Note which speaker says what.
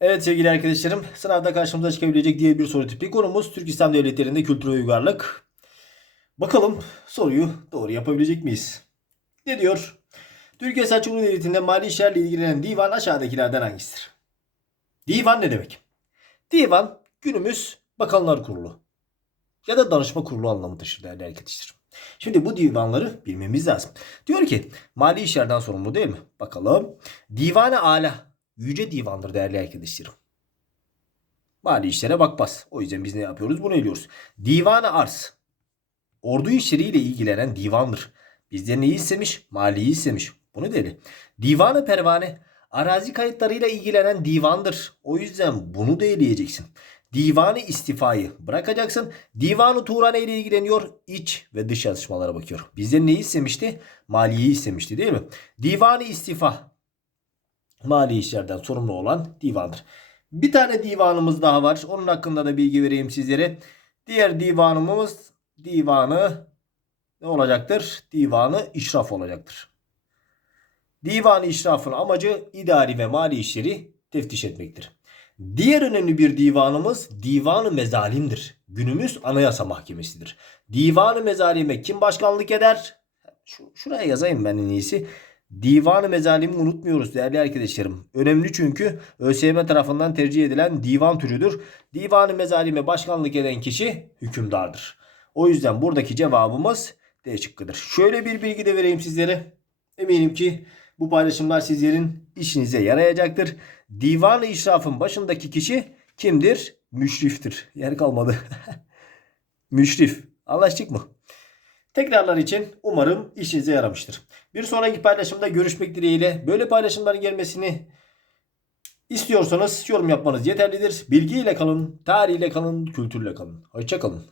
Speaker 1: Evet sevgili arkadaşlarım, sınavda karşımıza çıkabilecek diğer bir soru tipi. Konumuz Türk İslam Devletleri'nde kültür ve uygarlık. Bakalım soruyu doğru yapabilecek miyiz? Ne diyor? Türkiye Selçuklu Devleti'nde mali işlerle ilgilenen divan aşağıdakilerden hangisidir? Divan ne demek? Divan günümüz Bakanlar Kurulu ya da danışma kurulu anlamı taşır değerli arkadaşlar. Şimdi bu divanları bilmemiz lazım. Diyor ki mali işlerden sorumlu değil mi? Bakalım. Divan-ı Ala yüce divandır değerli arkadaşlarım. Mali işlere bakmaz. O yüzden biz ne yapıyoruz? Bunu eliyoruz. Divan-ı Arz. Ordu işleriyle ilgilenen divandır. Bizden neyi istemiş? Maliyi istemiş. Bunu deli. Divan-ı Pervane. Arazi kayıtlarıyla ilgilenen divandır. O yüzden bunu da eleyeceksin. Divanı istifayı bırakacaksın. Divanı Turan'e ile ilgileniyor. İç ve dış yazışmalara bakıyor. Bizden neyi istemişti? Maliyeyi istemişti değil mi? Divanı istifa. Mali işlerden sorumlu olan divandır. Bir tane divanımız daha var. Onun hakkında da bilgi vereyim sizlere. Diğer divanımız divanı ne olacaktır? Divanı işraf olacaktır. Divan-ı işrafın amacı idari ve mali işleri teftiş etmektir. Diğer önemli bir divanımız Divan-ı Mezalim'dir. Günümüz Anayasa Mahkemesi'dir. Divan-ı Mezalim'e kim başkanlık eder? Şu, şuraya yazayım ben en iyisi. Divan-ı Mezalim'i unutmuyoruz değerli arkadaşlarım. Önemli çünkü ÖSYM tarafından tercih edilen divan türüdür. Divan-ı Mezalim'e başkanlık eden kişi hükümdardır. O yüzden buradaki cevabımız D şıkkıdır. Şöyle bir bilgi de vereyim sizlere. Eminim ki bu paylaşımlar sizlerin işinize yarayacaktır. Divan-ı İşraf'ın başındaki kişi kimdir? Müşriftir. Yer kalmadı. Müşrif. Anlaştık mı? Tekrarlar için umarım işinize yaramıştır. Bir sonraki paylaşımda görüşmek dileğiyle böyle paylaşımların gelmesini istiyorsanız yorum yapmanız yeterlidir. Bilgiyle kalın, tarihle kalın, kültürle kalın. Hoşçakalın.